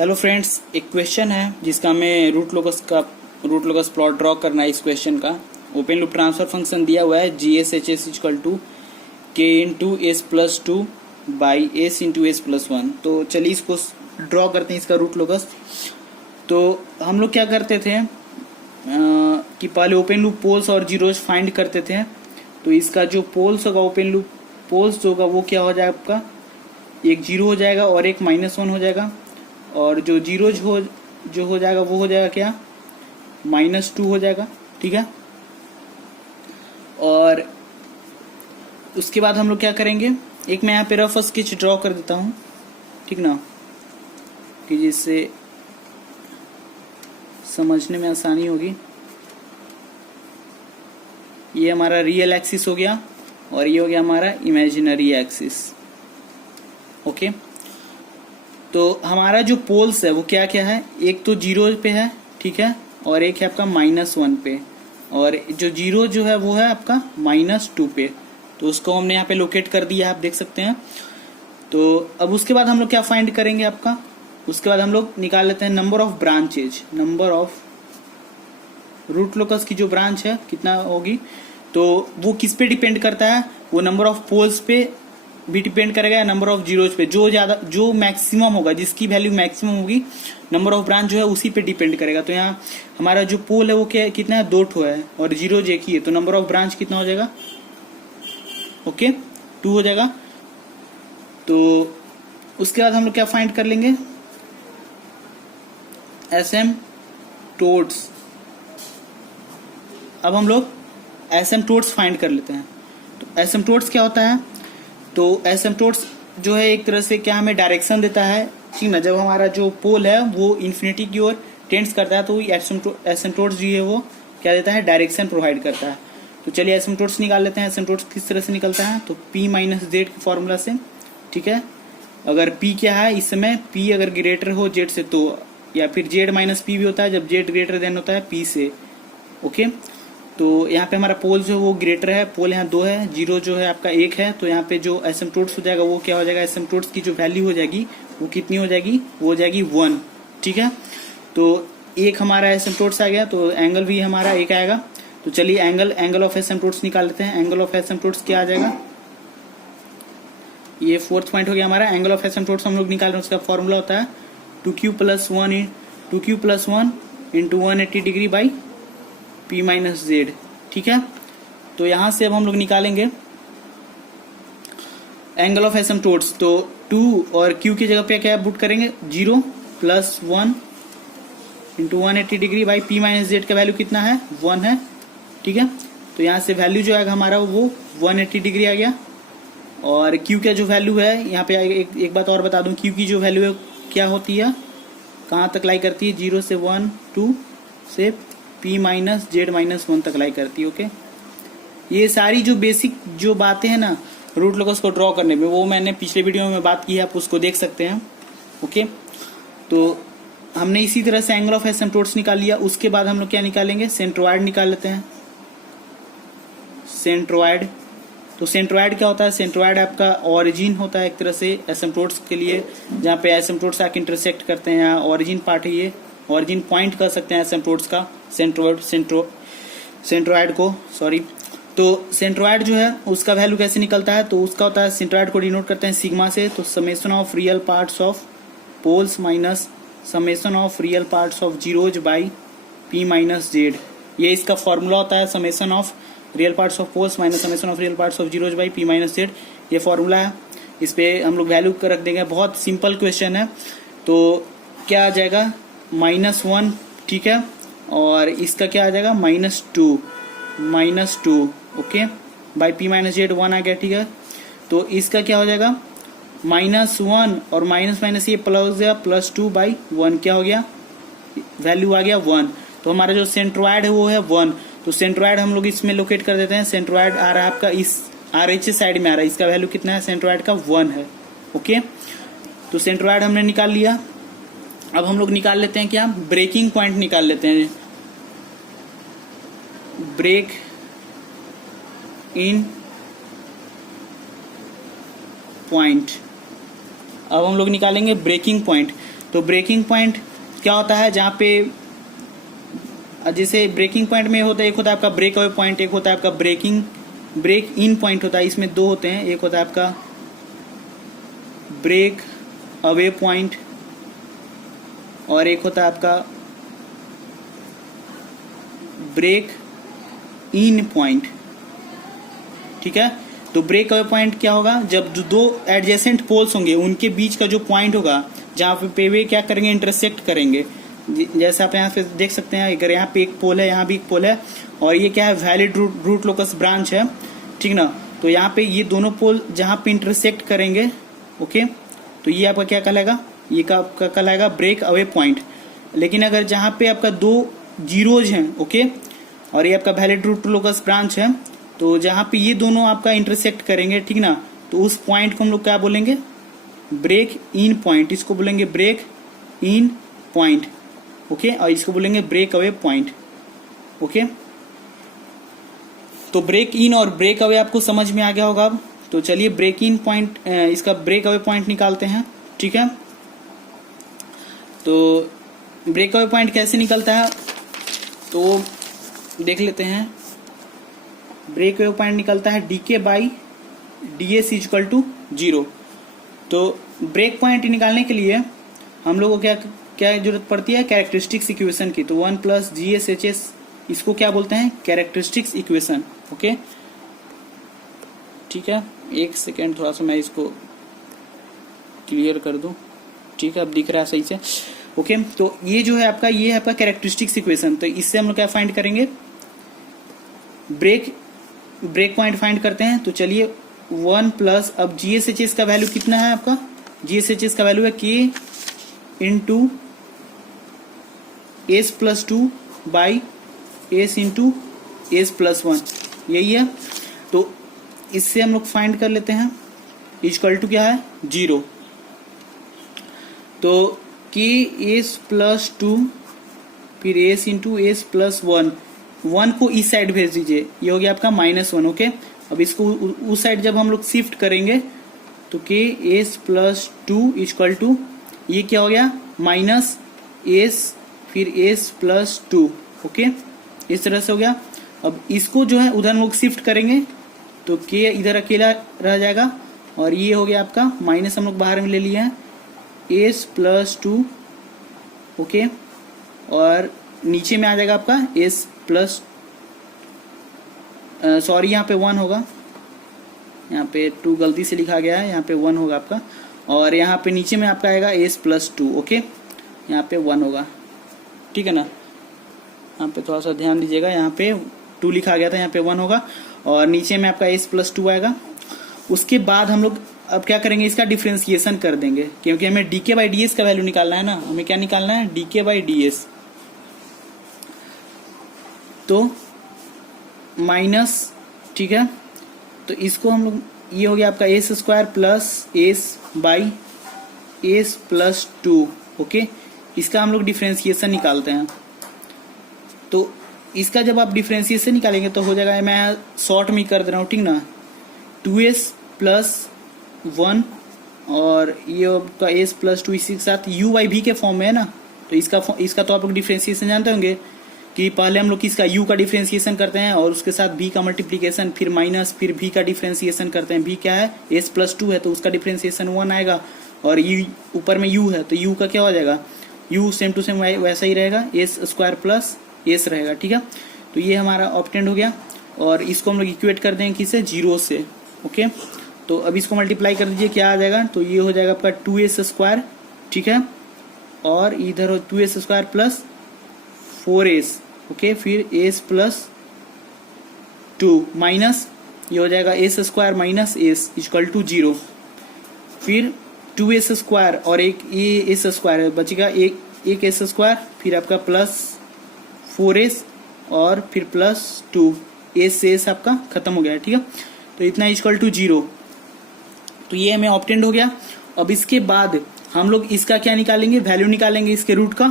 Hello friends, एक question है जिसका हमें रूट लोकस प्लॉट ड्रॉ करना है। इस क्वेश्चन का ओपन लूप ट्रांसफर फंक्शन दिया हुआ है GSHS equal to K into s plus two by s into s plus one. तो चलिए इसको ड्रॉ करते हैं, इसका रूट लोकस। तो हम लोग क्या करते थे कि पहले ओपन लूप पोल्स और जीरोज फाइंड करते थे। तो इसका जो पोल्स होगा, ओपन लूप पोल्स होगा, वो क्या हो जाएगा आपका, एक जीरो हो जाएगा और एक -1 हो जाएगा। और जो जीरोज हो जाएगा वो हो जाएगा क्या, -2 हो जाएगा। ठीक है। और उसके बाद हम लोग क्या करेंगे, एक मैं यहाँ पे रफ स्केच ड्रॉ कर देता हूँ, ठीक ना, कि जिससे समझने में आसानी होगी। ये हमारा रियल एक्सिस हो गया और ये हो गया हमारा इमेजिनरी एक्सिस। ओके। तो हमारा जो पोल्स है वो क्या क्या है, एक तो जीरो पे है, ठीक है, और एक है आपका -1 पे, और जो जीरो जो है वो है आपका -2 पे। तो उसको हमने यहाँ पे लोकेट कर दिया, आप देख सकते हैं। तो अब उसके बाद हम लोग क्या फाइंड करेंगे आपका, उसके बाद हम लोग निकाल लेते हैं number of branches, number of root locus की जो ब्रांच है कितना होगी। तो वो किस पे डिपेंड करता है, वो नंबर ऑफ पोल्स पे भी डिपेंड करेगा या नंबर ऑफ जीरोज पे। जो मैक्सिमम होगा, जिसकी वैल्यू मैक्सिमम होगी, नंबर ऑफ ब्रांच जो है उसी पे डिपेंड करेगा। तो यहाँ हमारा जो पोल है वो क्या कितना है, 2 ठो है और जीरोज एक ही है। तो नंबर ऑफ ब्रांच कितना हो जाएगा, ओके, 2 हो जाएगा। तो उसके बाद हम लोग क्या फाइंड कर लेंगे, एसिम्पटोट्स। अब हम लोग एसिम्पटोट्स फाइंड कर लेते हैं। तो एसिम्पटोट्स क्या होता है, तो एसिम्पटोट्स जो है एक तरह से क्या हमें डायरेक्शन देता है, ठीक ना। जब हमारा जो पोल है वो इन्फिनिटी की ओर टेंड्स करता है तो एसिम्पटोट्स जो है वो क्या देता है, डायरेक्शन प्रोवाइड करता है। तो चलिए एसिम्पटोट्स निकाल लेते हैं। एसिम्पटोट्स किस तरह से निकलता है, तो P माइनस जेड के फॉर्मूला से, ठीक है। अगर P क्या है इस समय, P अगर ग्रेटर हो जेड से तो, या फिर जेड माइनस P भी होता है जब जेड ग्रेटर देन होता है P से। ओके। तो यहाँ पे हमारा पोल जो है वो ग्रेटर है, पोल यहाँ 2 है, जीरो जो है आपका 1 है। तो यहाँ पे जो एसिम्पटोट्स हो जाएगा वो क्या हो जाएगा, एसिम्पटोट्स की जो वैल्यू हो जाएगी वो कितनी हो जाएगी, वो हो जाएगी 1, ठीक है। तो एक हमारा एसिम्पटोट्स आ गया, तो एंगल भी हमारा एक आएगा। तो चलिए एंगल ऑफ एसिम्पटोट्स निकाल लेते हैं। एंगल ऑफ एसिम्पटोट्स क्या आ जाएगा, ये 4th पॉइंट हो गया हमारा। एंगल ऑफ एसिम्पटोट्स हम लोग निकाल रहे हैं, उसका फॉर्मूला होता है 2q + 1 into 180 degree by P minus Z, ठीक है। तो यहां से अब हम लोग निकालेंगे एंगल ऑफ एसिम्पटोट्स। तो 2 और q की जगह पे क्या पुट करेंगे, 0 + 1 into 180 degree by P minus Z का वैल्यू कितना है, 1 है, ठीक है। तो यहाँ से वैल्यू जो आएगा हमारा वो 180 डिग्री आ गया। और q का जो वैल्यू है यहाँ पे एक बात और बता दूं, q की जो वैल्यू है क्या होती है, कहाँ तक लाई करती है, 0 से 1 2 से P माइनस जेड -1 तक लाई करती है। ओके। ये सारी जो बेसिक जो बातें हैं ना रूट लोकस को ड्रॉ करने में, वो मैंने पिछले वीडियो में बात की है, आप उसको देख सकते हैं। ओके। तो हमने इसी तरह से एंगल ऑफ एसिम्पटोट्स निकाल लिया। उसके बाद हम लोग क्या निकालेंगे, सेंट्रोइड निकाल लेते हैं। सेंट्रोइड, तो सेंट्रोइड क्या होता है, सेंट्रोइड आपका ऑरिजिन होता है एक तरह से एसिम्पटोट्स के लिए, जहाँ पे एसिम्पटोट्स आके इंटरसेक्ट करते हैं, ऑरिजिन पार्ट है ये, ऑरिजिन पॉइंट कर सकते हैं एसिम्पटोट्स का, सेंट्रोइड को, सॉरी। तो सेंट्रोइड जो है उसका वैल्यू कैसे निकलता है, तो उसका होता है, सेंट्रोइड को डिनोट करते हैं सिग्मा से। तो summation of real parts of poles minus summation of real parts of zeros by P minus Z, ये इसका फॉर्मूला होता है। Summation of real parts of poles minus summation of real parts of zeros by P minus Z, ये formula है। इस पे हम लोग वैल्यू रख देंगे, बहुत सिंपल क्वेश्चन है। तो क्या आ जाएगा, -1, ठीक है, और इसका क्या आ जाएगा, -2, okay, by P minus Z 1 आ गया, ठीक है। तो इसका क्या हो जाएगा, -1 और माइनस ये प्लस हो गया, +2 बाई 1, क्या हो गया, वैल्यू आ गया 1। तो हमारा जो सेंट्रोइड है वो है 1। तो सेंट्रोइड हम लोग इसमें लोकेट कर देते हैं। सेंट्रोइड आ रहा है आपका इस RHS साइड में आ रहा है, इसका वैल्यू कितना है, सेंट्रोइड का 1 है। ओके। तो सेंट्रोइड हमने निकाल लिया। अब हम लोग निकाल लेते हैं क्या, ब्रेकिंग पॉइंट निकाल लेते हैं, ब्रेक इन पॉइंट। अब हम लोग निकालेंगे ब्रेकिंग पॉइंट। तो ब्रेकिंग पॉइंट क्या होता है, जहाँ पे जैसे ब्रेकिंग पॉइंट में होता है, एक होता है आपका ब्रेक अवे पॉइंट, एक होता है आपका ब्रेक इन पॉइंट होता है। इसमें दो होते हैं, एक होता है आपका ब्रेक अवे पॉइंट और एक होता है आपका ब्रेक इन पॉइंट। ठीक है, तो ब्रेक अवे पॉइंट क्या होगा, जब दो एडजेसेंट पोल्स होंगे उनके बीच का जो पॉइंट होगा जहाँ पे वे क्या करेंगे, इंटरसेक्ट करेंगे। जैसे आप यहाँ पे देख सकते हैं, अगर यहाँ पे एक पोल है, यहाँ भी एक पोल है, और ये क्या है, वैलिड रूट लोकस ब्रांच है, ठीक ना। तो यहाँ पे ये दोनों पोल जहाँ पे इंटरसेक्ट करेंगे, ओके, तो ये आपका क्या कहलाएगा, ये का कहलाएगा ब्रेक अवे पॉइंट। लेकिन अगर जहाँ पे आपका दो जीरोज हैं, ओके, और ये आपका वैलिड रूट लोकस ब्रांच है, तो जहाँ पे ये दोनों आपका इंटरसेक्ट करेंगे, ठीक ना, तो उस पॉइंट को हम लोग क्या बोलेंगे, ब्रेक इन पॉइंट। इसको बोलेंगे ब्रेक इन पॉइंट, ओके, और इसको बोलेंगे ब्रेक अवे पॉइंट, ओके। तो ब्रेक इन और ब्रेक अवे आपको समझ में आ गया होगा अब। तो चलिए ब्रेक इन पॉइंट, इसका ब्रेक अवे पॉइंट निकालते हैं, ठीक है। तो ब्रेक अवे पॉइंट कैसे निकलता है, तो देख लेते हैं। ब्रेक अवे पॉइंट निकलता है d k by ds equal to 0। तो ब्रेक पॉइंट निकालने के लिए हम लोग को क्या जरूरत पड़ती है, कैरेक्टरिस्टिक्स इक्वेशन की। तो 1 प्लस GSHS, इसको क्या बोलते हैं, कैरेक्टरिस्टिक्स इक्वेशन, ओके। ठीक है, एक सेकेंड, थोड़ा सा मैं इसको क्लियर कर दूं, ठीक है, अब दिख रहा है सही से, ओके। तो ये जो है आपका, ये है आपका कैरेक्टरिस्टिक्स इक्वेशन। तो इससे हम लोग क्या फाइंड करेंगे, ब्रेक पॉइंट फाइंड करते हैं। तो चलिए 1 प्लस, अब GSHS का वैल्यू कितना है आपका, GSHS का वैल्यू है K into S plus 2 by S into S plus 1, यही है। तो इससे हम लोग फाइंड कर लेते हैं, इक्वल टू क्या है, 0। तो K S प्लस 2 फिर S इंटू S प्लस 1 को इस साइड भेज दीजिए, ये हो गया आपका -1, ओके। अब इसको उस साइड जब हम लोग शिफ्ट करेंगे तो K S plus 2 equal to, ये क्या हो गया, माइनस S फिर S प्लस 2, ओके, इस तरह से हो गया। अब इसको जो है उधर हम लोग शिफ्ट करेंगे तो K इधर अकेला रह जाएगा, और ये हो गया आपका माइनस, हम लोग बाहर में ले लिया है, S प्लस 2, ओके, और नीचे में आ जाएगा आपका S प्लस, सॉरी यहाँ पे 1 होगा, यहाँ पे 2 गलती से लिखा गया है, यहाँ पे 1 होगा आपका, और यहाँ पे नीचे में आपका आएगा S प्लस 2, ओके, यहाँ पे 1 होगा, ठीक है ना। यहाँ पे थोड़ा सा ध्यान दीजिएगा, यहाँ पे 2 लिखा गया था, यहाँ पे 1 होगा, और नीचे में आपका S प्लस 2 आएगा। उसके बाद हम लोग अब क्या करेंगे, इसका डिफ्रेंसिएशन कर देंगे, क्योंकि हमें डीके बाई डी एस का वैल्यू निकालना है ना, हमें क्या निकालना है, डीके बाई डी एस। तो माइनस, ठीक है, तो इसको हम लोग, ये हो गया आपका S square plus S by S plus 2, okay. इसका हम लोग डिफ्रेंसिएशन निकालते हैं। तो इसका जब आप डिफ्रेंसिएशन निकालेंगे तो हो जाएगा, मैं शॉर्ट में कर दे रहा हूँ, ठीक ना, 2s प्लस 1 और ये आपका s प्लस 2 इसी के साथ u बाई v के फॉर्म में है ना। तो इसका तो आप लोग डिफ्रेंसिएशन जानते होंगे कि पहले हम लोग इसका u का डिफ्रेंसिएशन करते हैं और उसके साथ v का मल्टीप्लिकेशन, फिर माइनस, फिर v का डिफ्रेंसिएशन करते हैं। v क्या है, s प्लस 2 है तो उसका डिफ्रेंसिएशन 1 आएगा, और u ऊपर में u है तो u का क्या हो जाएगा, u सेम टू सेम वैसा ही रहेगा, s स्क्वायर प्लस s रहेगा, ठीक है। तो ये हमारा ऑप्टेंड हो गया, और इसको हम लोग इक्वेट कर देंगे किससे, 0 से, ओके। तो अब इसको मल्टीप्लाई कर दीजिए, क्या आ जाएगा, तो ये हो जाएगा आपका 2s स्क्वायर, ठीक है, और इधर हो 2s square plus 4s, okay, फिर s प्लस 2 माइनस, ये हो जाएगा s square minus s equal to 0, फिर 2s स्क्वायर और एक ये s स्क्वायर बचेगा, एक s स्क्वायर, फिर आपका प्लस 4s और फिर प्लस 2, s से s आपका खत्म हो गया है, ठीक है। तो इतना इक्वल टू 0, तो ये हमें ऑब्टेंड हो गया। अब इसके बाद हम लोग इसका क्या निकालेंगे, वैल्यू निकालेंगे इसके रूट का,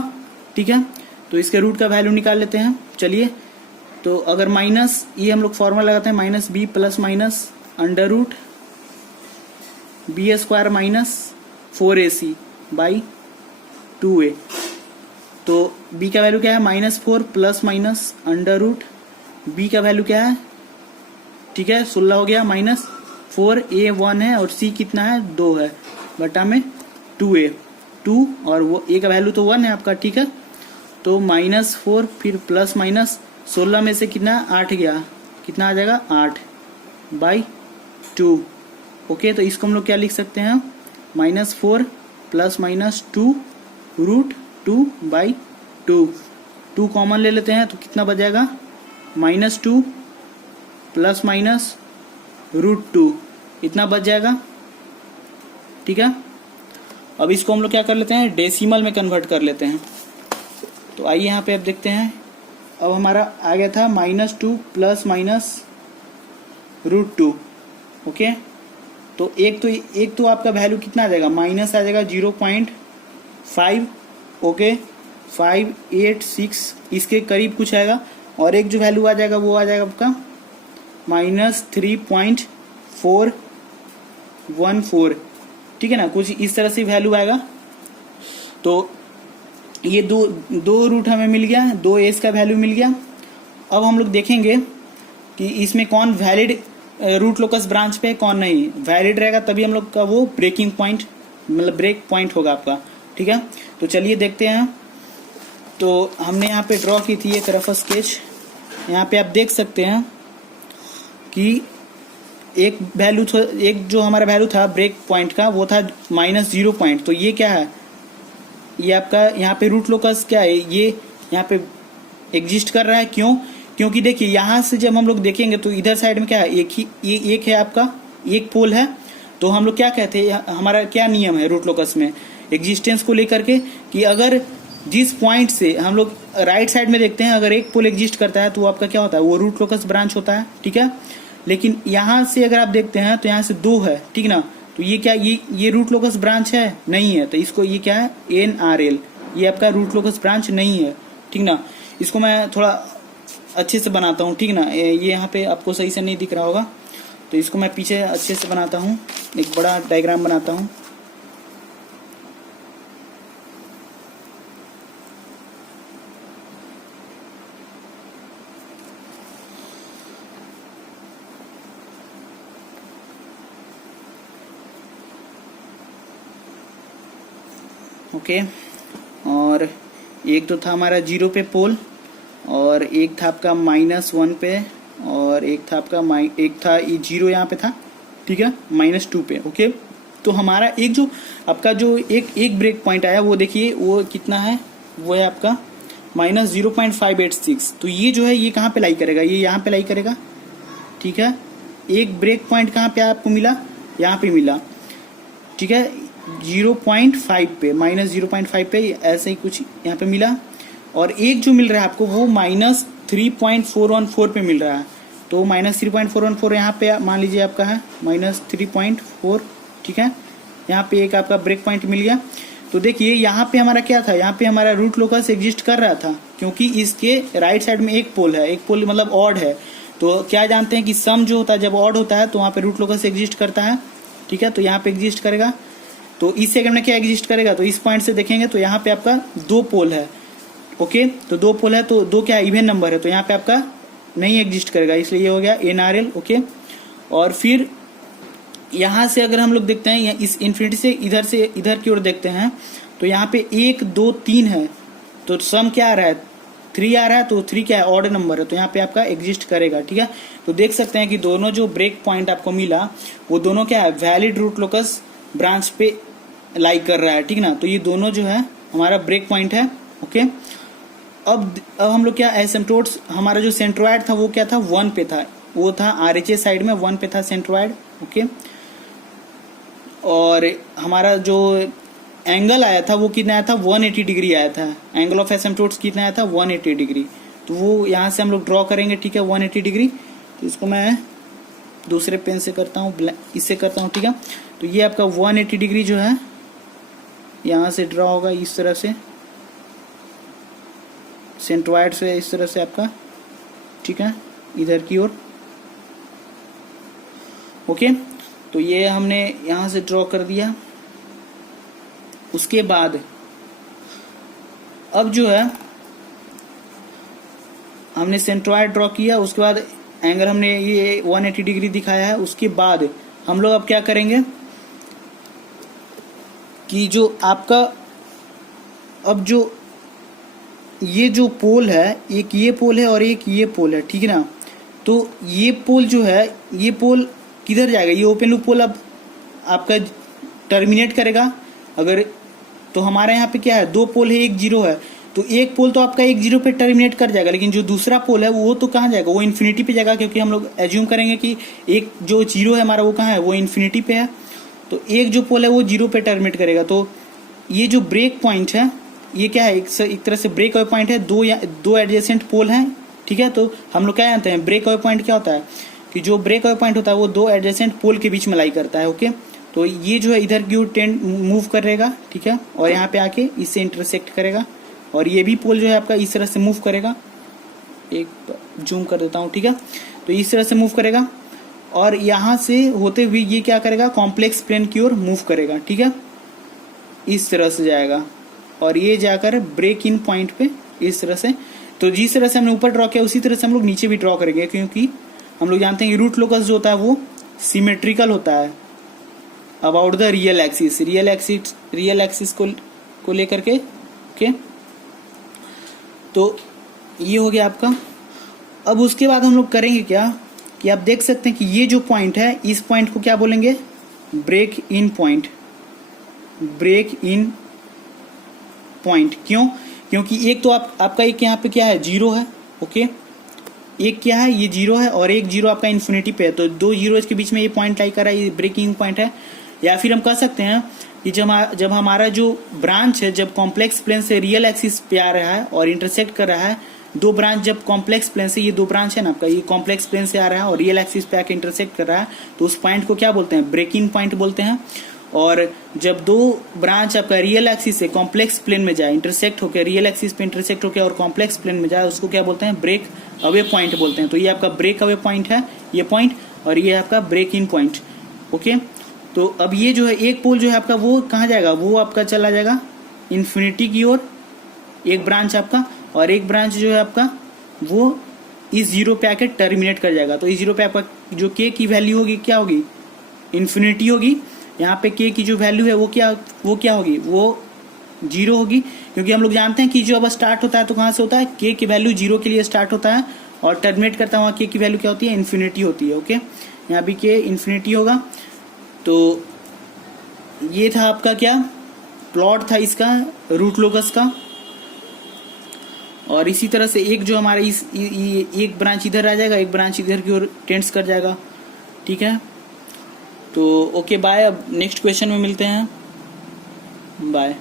ठीक है। तो इसके रूट का वैल्यू निकाल लेते हैं, चलिए। तो अगर माइनस, ये हम लोग फॉर्मूला लगाते हैं, minus b plus minus under root b square minus 4ac by 2a। तो b का वैल्यू क्या है -4 plus minus under root b का वैल्यू क्या है, ठीक है 16 हो गया, -4 a 1 है और c कितना है 2 है, बटा में 2a 2 और वो a का वैल्यू तो 1 है आपका, ठीक है। तो -4 फिर प्लस माइनस 16 में से कितना 8 गया, कितना आ जाएगा 8/2। ओके, तो इसको हम लोग क्या लिख सकते हैं -4 प्लस माइनस 2 रूट 2/2। 2 कॉमन ले लेते हैं तो कितना बच जाएगा -2 प्लस माइनस रूट 2, इतना बच जाएगा, ठीक है। अब इसको हम लोग क्या कर लेते हैं डेसिमल में कन्वर्ट कर लेते हैं। तो आइए यहाँ पे अब देखते हैं, अब हमारा आ गया था -2 प्लस माइनस रूट 2। ओके, तो एक तो आपका वैल्यू कितना आ जाएगा माइनस आ जाएगा 0.5, ओके 586 इसके करीब कुछ आएगा, और एक जो वैल्यू आ जाएगा वो आ जाएगा आपका -3.414, ठीक है ना, कुछ इस तरह से वैल्यू आएगा। तो ये दो रूट हमें मिल गया, 2 एस का वैल्यू मिल गया। अब हम लोग देखेंगे कि इसमें कौन वैलिड रूट लोकस ब्रांच पे है कौन नहीं। वैलिड रहेगा तभी हम लोग का वो ब्रेकिंग पॉइंट मतलब ब्रेक पॉइंट होगा आपका, ठीक है। तो चलिए देखते हैं। तो हमने यहाँ पे ड्रॉ की थी एक रफ स्केच, यहाँ पे आप देख सकते हैं कि एक जो हमारा वैल्यू था ब्रेक पॉइंट का वो था -0 पॉइंट। तो ये क्या है, ये आपका यहाँ पे रूट लोकस क्या है, ये यहाँ पे एग्जिस्ट कर रहा है। क्यों? क्योंकि देखिए यहाँ से जब हम लोग देखेंगे तो इधर साइड में क्या है, एक है आपका, एक पोल है। तो हम लोग क्या कहते हैं, हमारा क्या नियम है रूट लोकस में एग्जिस्टेंस को लेकर के, कि अगर जिस पॉइंट से हम लोग राइट साइड में देखते हैं अगर एक पोल एग्जिस्ट करता है तो वो आपका क्या होता है, वो रूट लोकस ब्रांच होता है, ठीक है। लेकिन यहाँ से अगर आप देखते हैं तो यहाँ से 2 है, ठीक ना, तो ये क्या, ये रूट लोकस ब्रांच है नहीं है, तो इसको ये क्या है NRL, ये आपका रूट लोकस ब्रांच नहीं है, ठीक ना। इसको मैं थोड़ा अच्छे से बनाता हूँ, ठीक ना, ये यहाँ पे आपको सही से नहीं दिख रहा होगा, तो इसको मैं पीछे अच्छे से बनाता हूँ, एक बड़ा डायग्राम बनाता हूँ। ओके, और एक तो था हमारा 0 पे पोल, और एक था आपका -1 पे, और एक था आपका एक था 0 यहाँ पे था, ठीक है, -2 पे। ओके, तो हमारा एक जो आपका जो एक ब्रेक पॉइंट आया वो देखिए वो कितना है, वो है आपका -0.586। तो ये जो है ये कहाँ पे लाई करेगा, ये यहाँ पे लाई करेगा, ठीक है। एक ब्रेक पॉइंट कहाँ पे आपको मिला, यहाँ पे मिला, ठीक है, 0.5 पे, -0.5 पे ऐसे ही कुछ यहाँ पे मिला, और एक जो मिल रहा है आपको वो -3.414 पे मिल रहा है। तो -3.414 यहाँ पे मान लीजिए आपका है -3.4, ठीक है। यहाँ पे एक आपका ब्रेक पॉइंट मिल गया। तो देखिए यहाँ पे हमारा क्या था, यहाँ पे हमारा रूट लोकस एग्जिस्ट कर रहा था, क्योंकि इसके राइट साइड में एक पोल है, एक पोल मतलब ऑड है। तो क्या जानते हैं कि सम जो होता है जब ऑड होता है तो वहाँ पे रूट लोकस एग्जिस्ट करता है, ठीक है। तो यहाँ पे एग्जिस्ट करेगा, तो इस सेकंड में क्या एग्जिस्ट करेगा, तो इस पॉइंट से देखेंगे तो यहाँ पे आपका 2 पोल है, ओके। तो 2 पोल है तो 2 क्या इवन नंबर है, तो यहाँ पे आपका नहीं एग्जिस्ट करेगा, इसलिए ये हो गया NRL, ओके। और फिर यहाँ से अगर हम लोग देखते हैं इस इन्फिनिटी से इधर की ओर देखते हैं तो यहाँ पे 1 2 3 है, तो सम क्या आ रहा है 3 आ रहा है, तो 3 क्या है ऑड नंबर है, तो यहाँ पे आपका एग्जिस्ट करेगा, ठीक है। तो देख सकते हैं कि दोनों जो ब्रेक पॉइंट आपको मिला वो दोनों क्या है वैलिड रूट लोकस ब्रांच पे लाई कर रहा है, ठीक ना। तो ये दोनों जो है हमारा ब्रेक पॉइंट है, ओके। अब हम लोग क्या एसिम्पटोट्स, हमारा जो सेंट्रोइड था वो क्या था 1 पे था, वो था RHA साइड में 1 पे था सेंट्रोइड, ओके। और हमारा जो एंगल आया था वो कितना आया था 180 डिग्री आया था, एंगल ऑफ एसिम्पटोट्स कितना आया था 180 डिग्री। तो वो यहाँ से हम लोग ड्रॉ करेंगे, ठीक है, 180 डिग्री। तो इसको मैं दूसरे पेन से करता हूँ, इससे करता हूँ, ठीक है। तो ये आपका 180 डिग्री जो है यहाँ से ड्रॉ होगा इस तरह से, सेंट्रोइड से इस तरह से आपका, ठीक है, इधर की ओर, ओके। तो ये हमने यहाँ से ड्रॉ कर दिया। उसके बाद अब जो है हमने सेंट्रॉइड ड्रॉ किया, उसके बाद एंगल हमने ये 180 डिग्री दिखाया है। उसके बाद हम लोग अब क्या करेंगे कि जो आपका अब जो ये जो पोल है, एक ये पोल है और एक ये पोल है, ठीक है ना। तो ये पोल जो है, ये पोल किधर जाएगा, ये ओपन लूप पोल अब आपका टर्मिनेट करेगा। अगर तो हमारे यहाँ पे क्या है, दो पोल है, एक जीरो है, तो एक पोल तो आपका एक जीरो पे टर्मिनेट कर जाएगा, लेकिन जो दूसरा पोल है वो तो कहाँ जाएगा, वो इन्फिनिटी पे जाएगा, क्योंकि हम लोग एज्यूम करेंगे कि एक जो जीरो है हमारा वो कहाँ है, वो इन्फिनिटी पे है। तो एक जो पोल है वो जीरो पे टर्मिनेट करेगा। तो ये जो ब्रेक पॉइंट है ये क्या है, एक तरह से ब्रेक अवे पॉइंट है। दो एडजेसेंट पोल हैं, ठीक है। तो हम लोग क्या जानते हैं, ब्रेक अवे पॉइंट क्या होता है कि जो ब्रेक अवे पॉइंट होता है वो दो एडजेसेंट पोल के बीच में लाई करता है, ओके। तो ये जो है इधर की ओर टेंड मूव करेगा, ठीक है, और यहाँ पे आके इससे इंटरसेक्ट करेगा, और ये भी पोल जो है आपका इस तरह से मूव करेगा। एक जूम कर देता हूँ, ठीक है। तो इस तरह से मूव करेगा और यहाँ से होते हुए ये क्या करेगा, कॉम्प्लेक्स प्लेन की ओर मूव करेगा, ठीक है, इस तरह से जाएगा और ये जाकर ब्रेक इन पॉइंट पे इस तरह से। तो जिस तरह से हमने ऊपर ड्रॉ किया उसी तरह से हम लोग नीचे भी ड्रॉ करेंगे, क्योंकि हम लोग जानते हैं कि रूट लोकस जो होता है वो सिमेट्रिकल होता है about the real axis, real axis को लेकर के, ओके। तो ये हो गया आपका। अब उसके बाद हम लोग करेंगे क्या कि आप देख सकते हैं कि ये जो पॉइंट है, इस पॉइंट को क्या बोलेंगे, break in point. Break in point क्यों, क्योंकि एक तो आपका एक यहाँ पे क्या है, जीरो है, ओके। एक क्या है, ये जीरो है और एक जीरो आपका इन्फिनिटी पे है। तो दो जीरो के बीच में ये पॉइंट लाई कर रहा है, ये ब्रेकिंग पॉइंट है। या फिर हम कह सकते हैं कि जब हमारा जो ब्रांच है, जब कॉम्प्लेक्स प्लेन से रियल एक्सिस पे आ रहा है और इंटरसेक्ट कर रहा है, दो ब्रांच जब कॉम्प्लेक्स प्लेन से, ये दो ब्रांच है ना आपका, ये कॉम्प्लेक्स प्लेन से आ रहा है और रियल एक्सिस पे आके इंटरसेक्ट कर रहा है, तो उस पॉइंट को क्या बोलते हैं, ब्रेकिंग पॉइंट बोलते हैं। और जब दो ब्रांच आपका रियल एक्सिस से कॉम्प्लेक्स प्लेन में जाए, इंटरसेक्ट होकर रियल एक्सिस पे इंटरसेक्ट होकर और कॉम्प्लेक्स प्लेन में जाए, उसको क्या बोलते हैं, ब्रेक अवे पॉइंट बोलते हैं। तो ये आपका ब्रेक अवे पॉइंट है, ये पॉइंट, और ये आपका ब्रेक इन पॉइंट, ओके। तो अब ये जो है एक पोल जो है आपका वो कहाँ जाएगा, वो आपका चला जाएगा इन्फिनिटी की ओर, एक ब्रांच आपका, और एक ब्रांच जो है आपका वो इस जीरो पे आके टर्मिनेट कर जाएगा। तो इस जीरो पे आपका जो के की वैल्यू होगी क्या होगी, इन्फिनिटी होगी। यहाँ पे के की जो वैल्यू है वो क्या होगी, वो जीरो होगी, क्योंकि हम लोग जानते हैं कि जो अब स्टार्ट होता है तो कहाँ से होता है, के की वैल्यू जीरो के लिए स्टार्ट होता है और टर्मिनेट करता है वहाँ के की वैल्यू क्या होती है, इन्फिनिटी होती है, ओके। यहाँ भी के इन्फिनिटी होगा। तो ये था आपका क्या प्लॉट था इसका, रूट लोकस का। और इसी तरह से एक जो हमारा एक ब्रांच इधर आ जाएगा, एक ब्रांच इधर की ओर टेंड्स कर जाएगा, ठीक है। तो ओके बाय, अब नेक्स्ट क्वेश्चन में मिलते हैं, बाय।